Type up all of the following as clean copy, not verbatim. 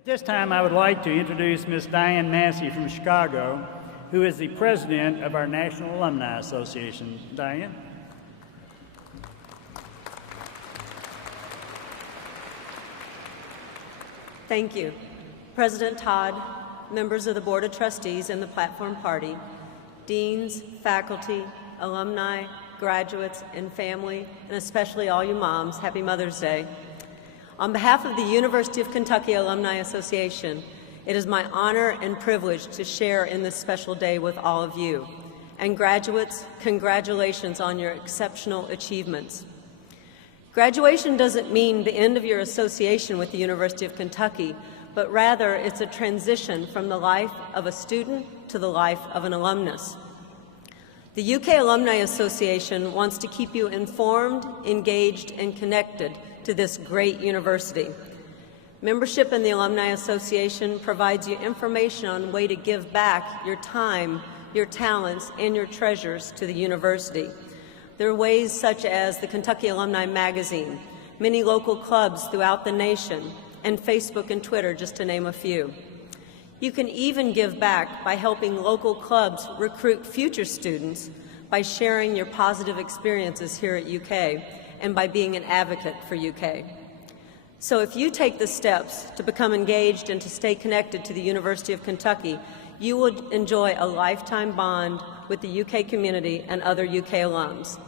At this time, I would like to introduce Ms. Diane Massey from Chicago, who is the president of our National Alumni Association. Diane? Thank you. President Todd, members of the Board of Trustees and the Platform Party, deans, faculty, alumni, graduates, and family, and especially all you moms, happy Mother's Day. On behalf of the University of Kentucky Alumni Association, it is my honor and privilege to share in this special day with all of you. And graduates, congratulations on your exceptional achievements. Graduation doesn't mean the end of your association with the University of Kentucky, but rather it's a transition from the life of a student to the life of an alumnus. The UK Alumni Association wants to keep you informed, engaged, and connected to this great university. Membership in the Alumni Association provides you information on a way to give back your time, your talents, and your treasures to the university. There are ways such as the Kentucky Alumni Magazine, many local clubs throughout the nation, and Facebook and Twitter, just to name a few. You can even give back by helping local clubs recruit future students, by sharing your positive experiences here at UK, and by being an advocate for UK. So if you take the steps to become engaged and to stay connected to the University of Kentucky, you will enjoy a lifetime bond with the UK community and other UK alums.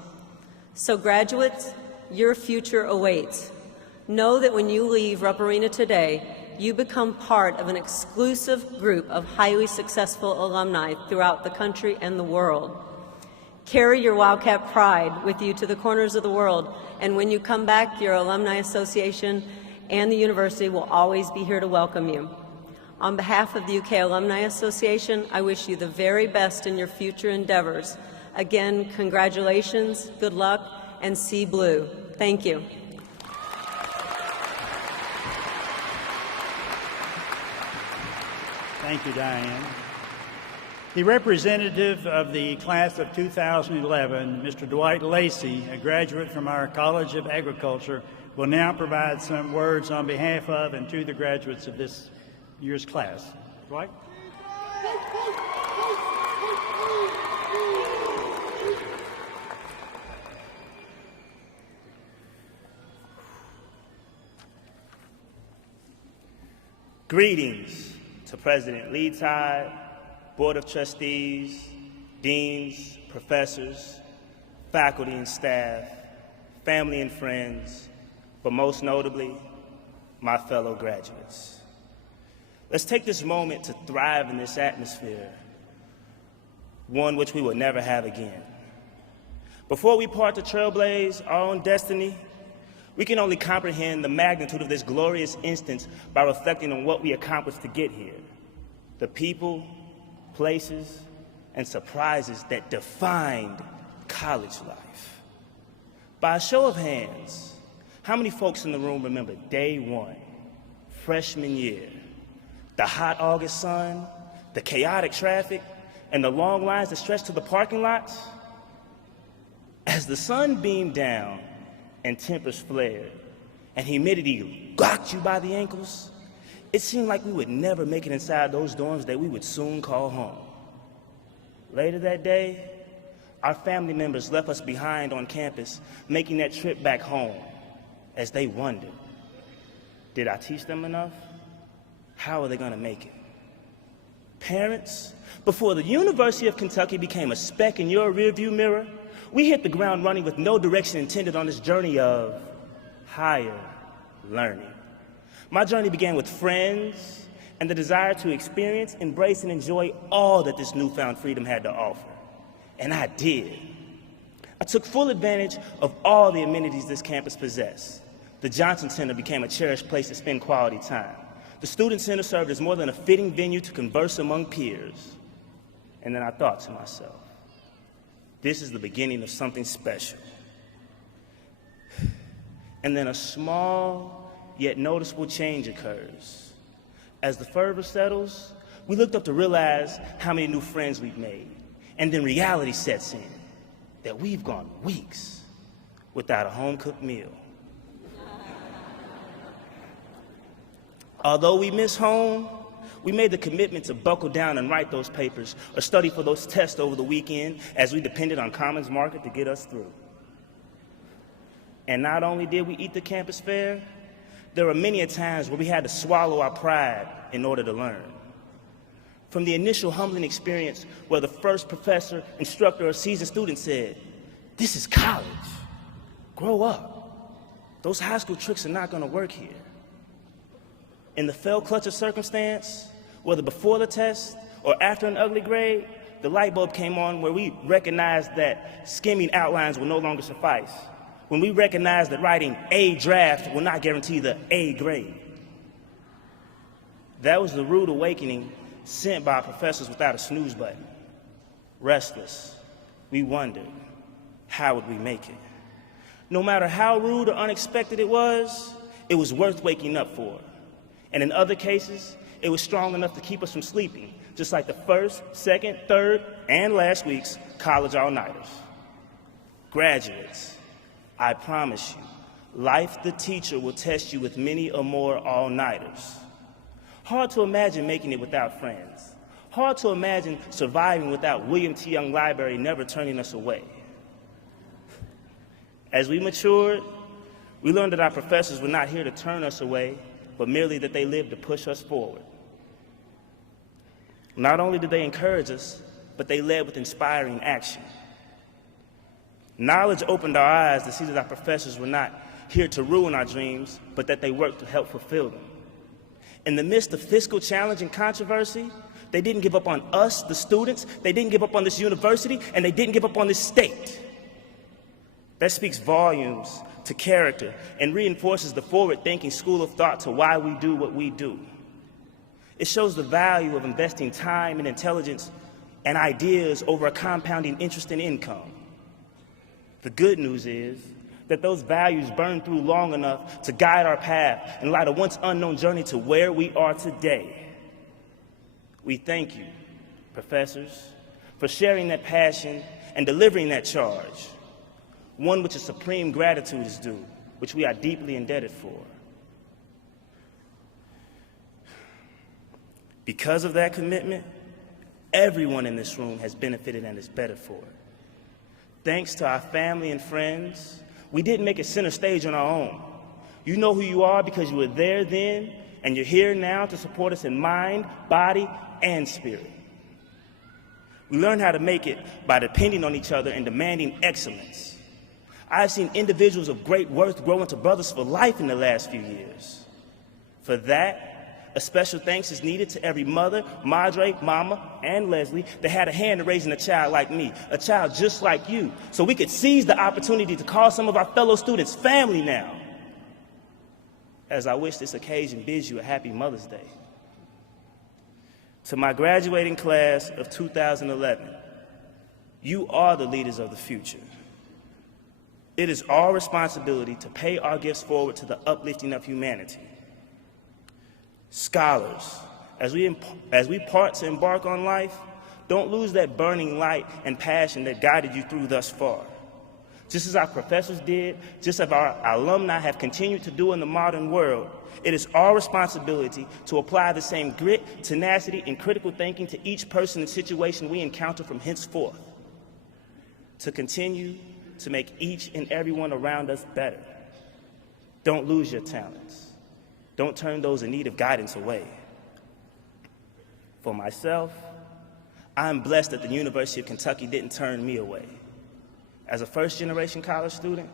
So graduates, your future awaits. Know that when you leave Rupp Arena today, you become part of an exclusive group of highly successful alumni throughout the country and the world. Carry your Wildcat pride with you to the corners of the world, and when you come back, your Alumni Association and the university will always be here to welcome you. On behalf of the UK Alumni Association, I wish you the very best in your future endeavors. Again, congratulations, good luck, and see blue. Thank you. Thank you, Diane. The representative of the class of 2011, Mr. Dwight Lacey, a graduate from our College of Agriculture, will now provide some words on behalf of and to the graduates of this year's class. Dwight? Greetings to President Lee Todd, Board of Trustees, deans, professors, faculty and staff, family and friends, but most notably, my fellow graduates. Let's take this moment to thrive in this atmosphere, one which we will never have again. Before we part to trailblaze our own destiny, we can only comprehend the magnitude of this glorious instance by reflecting on what we accomplished to get here, the people, places, and surprises that defined college life. By a show of hands, how many folks in the room remember day one, freshman year, the hot August sun, the chaotic traffic, and the long lines that stretched to the parking lots? As the sun beamed down and tempers flared, and humidity got you by the ankles, it seemed like we would never make it inside those dorms that we would soon call home. Later that day, our family members left us behind on campus, making that trip back home, as they wondered, did I teach them enough? How are they gonna make it? Parents, before the University of Kentucky became a speck in your rearview mirror, we hit the ground running with no direction intended on this journey of higher learning. My journey began with friends and the desire to experience, embrace, and enjoy all that this newfound freedom had to offer. And I did. I took full advantage of all the amenities this campus possessed. The Johnson Center became a cherished place to spend quality time. The Student Center served as more than a fitting venue to converse among peers. And then I thought to myself, this is the beginning of something special. And then a small yet noticeable change occurs. As the fervor settles, we looked up to realize how many new friends we've made. And then reality sets in, that we've gone weeks without a home-cooked meal. Although we miss home, we made the commitment to buckle down and write those papers or study for those tests over the weekend as we depended on Commons Market to get us through. And not only did we eat the campus fare, there were many a times where we had to swallow our pride in order to learn. From the initial humbling experience where the first professor, instructor, or seasoned student said, "This is college. Grow up. Those high school tricks are not going to work here." In the fell clutch of circumstance, whether before the test or after an ugly grade, the light bulb came on where we recognized that skimming outlines will no longer suffice, when we recognized that writing A draft will not guarantee the A grade. That was the rude awakening sent by professors without a snooze button. Restless, we wondered, how would we make it? No matter how rude or unexpected it was worth waking up for. And in other cases, it was strong enough to keep us from sleeping, just like the first, second, third, and last week's college all-nighters. Graduates, I promise you, life the teacher will test you with many or more all-nighters. Hard to imagine making it without friends. Hard to imagine surviving without William T. Young Library never turning us away. As we matured, we learned that our professors were not here to turn us away, but merely that they lived to push us forward. Not only did they encourage us, but they led with inspiring action. Knowledge opened our eyes to see that our professors were not here to ruin our dreams, but that they worked to help fulfill them. In the midst of fiscal challenge and controversy, they didn't give up on us, the students, they didn't give up on this university, and they didn't give up on this state. That speaks volumes to character and reinforces the forward-thinking school of thought to why we do what we do. It shows the value of investing time and intelligence and ideas over a compounding interest in income. The good news is that those values burned through long enough to guide our path and light a once unknown journey to where we are today. We thank you, professors, for sharing that passion and delivering that charge, one which a supreme gratitude is due, which we are deeply indebted for. Because of that commitment, everyone in this room has benefited and is better for it. Thanks to our family and friends, we didn't make it center stage on our own. You know who you are because you were there then, and you're here now to support us in mind, body, and spirit. We learned how to make it by depending on each other and demanding excellence. I've seen individuals of great worth grow into brothers for life in the last few years. For that, a special thanks is needed to every mother, madre, mama, and Leslie that had a hand in raising a child like me, a child just like you, so we could seize the opportunity to call some of our fellow students family now. As I wish this occasion bids you a happy Mother's Day. To my graduating class of 2011, you are the leaders of the future. It is our responsibility to pay our gifts forward to the uplifting of humanity. Scholars, as we part to embark on life, don't lose that burning light and passion that guided you through thus far. Just as our professors did, just as our alumni have continued to do in the modern world, it is our responsibility to apply the same grit, tenacity, and critical thinking to each person and situation we encounter from henceforth, to continue to make each and everyone around us better. Don't lose your talents. Don't turn those in need of guidance away. For myself, I'm blessed that the University of Kentucky didn't turn me away. As a first-generation college student,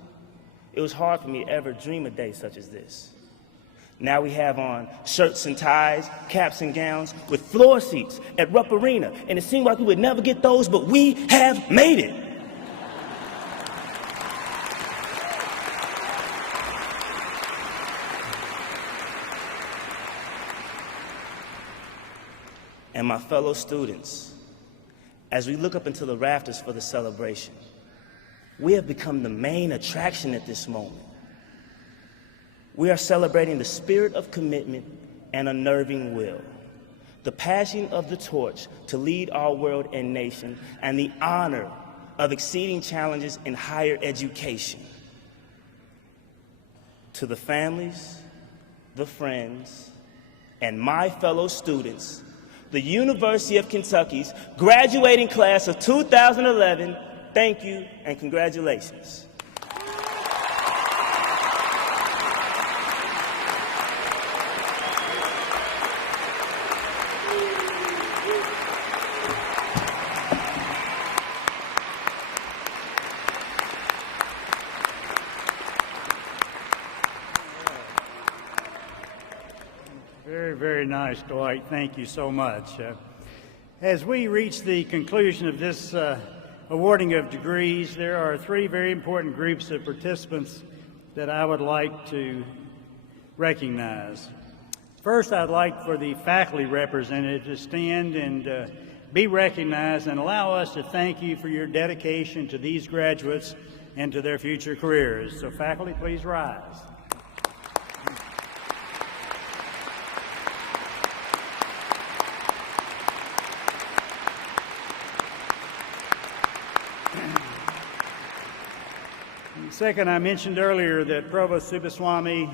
it was hard for me to ever dream a day such as this. Now we have on shirts and ties, caps and gowns, with floor seats at Rupp Arena, and it seemed like we would never get those, but we have made it. And my fellow students, as we look up into the rafters for the celebration, we have become the main attraction at this moment. We are celebrating the spirit of commitment and unnerving will, the passing of the torch to lead our world and nation, and the honor of exceeding challenges in higher education. To the families, the friends, and my fellow students, the University of Kentucky's graduating class of 2011, thank you and congratulations. Very, very nice, Dwight. Thank you so much. As we reach the conclusion of this awarding of degrees, there are three very important groups of participants that I would like to recognize. First, I'd like for the faculty representative to stand and be recognized and allow us to thank you for your dedication to these graduates and to their future careers. So faculty, please rise. Second, I mentioned earlier that Provost Subaswamy,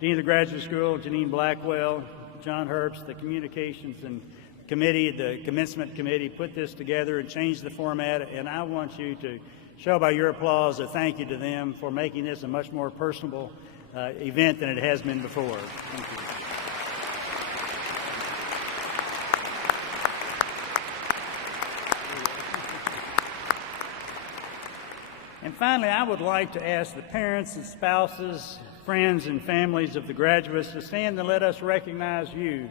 Dean of the Graduate School, Janine Blackwell, John Herbst, the Communications and Committee, the Commencement Committee, put this together and changed the format, and I want you to show by your applause a thank you to them for making this a much more personable event than it has been before. Thank you. And finally, I would like to ask the parents and spouses, friends and families of the graduates to stand and let us recognize you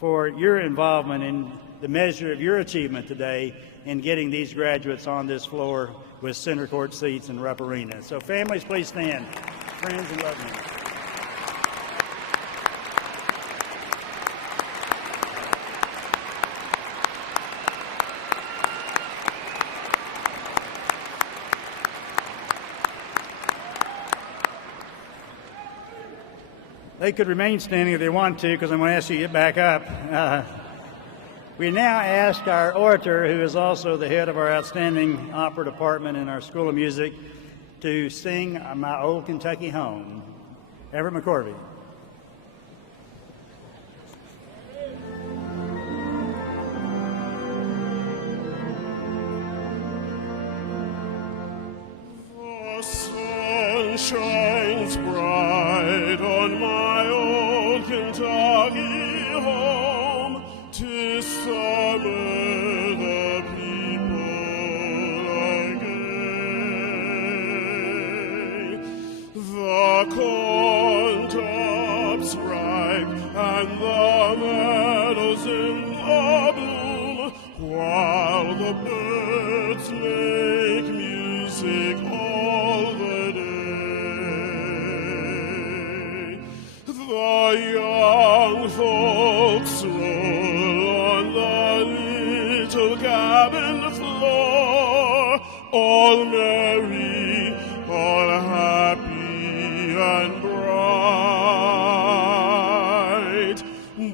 for your involvement in the measure of your achievement today in getting these graduates on this floor with center court seats in Rupp Arena. So families, please stand. Friends and loved ones. They could remain standing if they want to, because I'm going to ask you to get back up. We now ask our orator, who is also the head of our outstanding opera department in our School of Music, to sing My Old Kentucky Home. Everett McCorvey. The sun shines bright on my old Kentucky home. 'Tis summer, the people are gay. The corn tops ripe and the meadows in the bloom, while the birds make music all the day. The young folks roll on the little cabin floor, all merry, all happy and bright.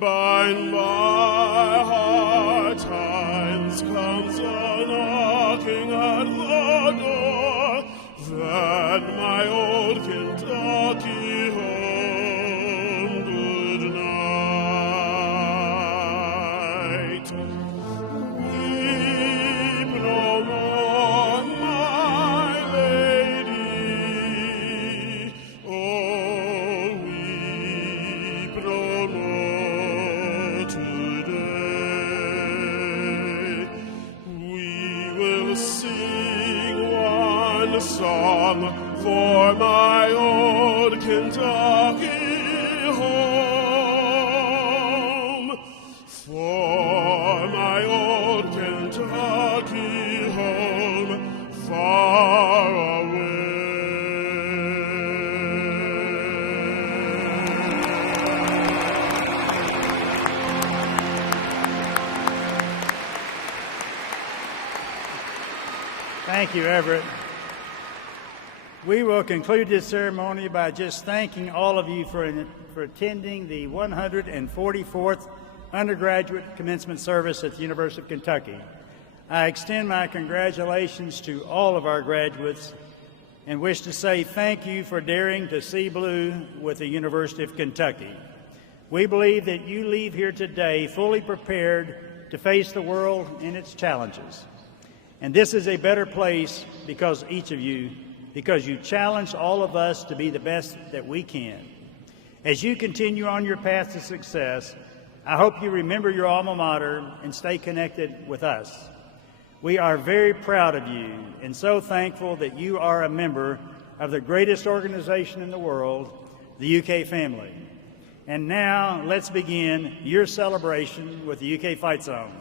By and by, hard times comes a-knocking at the door, that my old Kentucky home, good night. Weep no more, my lady, oh, weep no more today. We will sing one song for my old Kentucky home, for my old Kentucky home, far away. Thank you, Everett. We will conclude this ceremony by just thanking all of you for attending the 144th undergraduate commencement service at the University of Kentucky. I extend my congratulations to all of our graduates and wish to say thank you for daring to see blue with the University of Kentucky. We believe that you leave here today fully prepared to face the world and its challenges. And this is a better place because you challenge all of us to be the best that we can. As you continue on your path to success, I hope you remember your alma mater and stay connected with us. We are very proud of you and so thankful that you are a member of the greatest organization in the world, the UK family. And now, let's begin your celebration with the UK Fight Song.